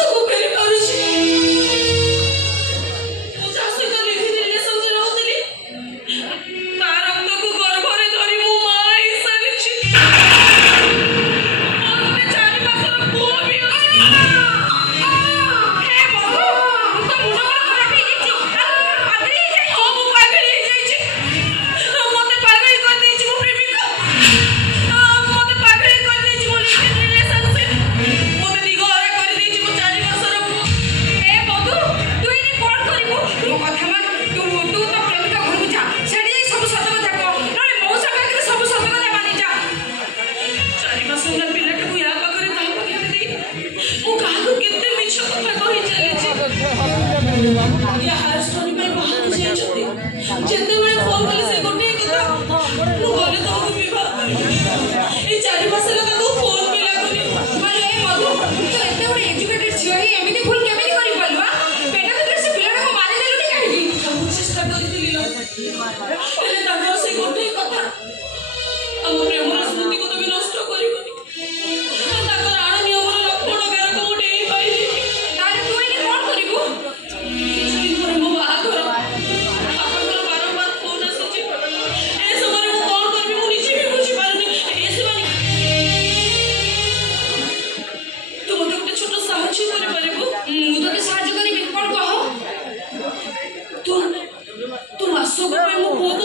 ସବୁ ଫେରି ପାରୁଛି। ମୁଁ ଯାହା ସହିତ ଲିଭିଂ ରିଲେସନରେ ରହୁଥିଲି ତା ରକ୍ତକୁ ଗର୍ଭରେ ଧରି ମୁଁ ମା ହେଇସାରିଛି। ମୋର ଗୋଟେ 4 ମାସର ପୁଅ ବି ଅଛି। ହେ ବଧୁ, ତୋ ମୁଣ୍ଡ କଣ ଖରାପ ହେଇଯାଇଛି? ପାଗଳ ହେଇଯାଇଛି। ହଁ, ମୁଁ ପାଗଳ ହେଇଯାଇଛି। ମତେ ପାଗଳ କରିଦେଇଛି ମୋ ପ୍ରେମିକ। ମତେ ପାଗଳ କରିଦେଇଛି ମୋ ଲିଭିଂ ରିଲେସନସିପ। ମତେ ଦିଗହରା କରିଦେଇଛି ମୋ 4 ମାସର ପୁଅ। ଏ ବଧୁ, ତୁ ଏଇନେ କଣ କରିବୁ? ମୋ କଥା ମାନ, ତୁ ତୋ ପ୍ରେମିକ ଘରକୁ ଯା, ସେଠି ଯାଇ ସବୁ ସତ କଥା କହ, ନହେଲେ ମଉସା ପାଖରେ ସବୁ ସତ କଥା ମାନି ଯା। 4 ମାସ ହେଲା ପିଲାଟାକୁ ୟା ପାଖରେ ତା ପାଖରେ ଦେଇ ମୁଁ କାହାକୁ କେତେ ମିଛ କଥା କହି ଚାଲିଛି। ୟା ହାୟାର ଷ୍ଟୋରି ପାଇଁ ବାହାରକୁ ଯାଇଛନ୍ତି। ଯେତେବେଳେ ଫୋନ କଲି ସେ ଗୋଟିଏ କଥା, ମୁଁ ଗଲେ ତମକୁ ବିବାହ କରିବି। ଏଇ 4 ମାସ ହେଲା ତାକୁ ଫୋନ ବି ଲାଗୁନି। ଆରେ ଏ ବଧୁ, ତୁ ଏତେ ଗୋଟେ ଏଜୁକେଟେଡ ଝିଅ ହେଇ ଏମିତି ଭୁଲ କେମିତି କରିପାରିଲୁ? ପେଟ ଭିତରେ ସେ ପିଲାଟାକୁ ମାରିଦେଲୁନି କାହିଁକି? ମୁଁ ଚେଷ୍ଟା କରିଥିଲି ଲୋ, ହେଲେ ତାଙ୍କର ସେଇ ଗୋଟିଏ କଥା, ଆମ ପ୍ରେମର ସ୍ମୃତିକୁ ତମେ ନଷ୍ଟ କରିବନି। ତାଙ୍କର ଆଣ ନିୟମର ଲକ୍ଷ୍ମଣକାରକ ମୁଁ ଡେଇଁ ପାରିଲିନି। ତାହେଲେ ତୁ ଏଇନେ କଣ କରିବୁ? କିଛି ଦିନ ପରେ ମୋ ବାହାଘର। ବାପାଙ୍କର ବାରମ୍ବାର ଫୋନ ଆସୁଛି। ଏ ସମୟରେ ମୁଁ କଣ କରିବି ମୁଁ ନିଜେ ବି ବୁଝିପାରୁନି। ଏ ଶିବାନୀ, ତୁ ମୋତେ ଗୋଟେ ଛୋଟ ସାହାଯ୍ୟ କରିପାରିବୁ? ମୁଁ ତତେ ସାହାଯ୍ୟ କରିବି, କଣ କହ? ତୁ ମାସକ ପାଇଁ ମୋ ପୁଅକୁ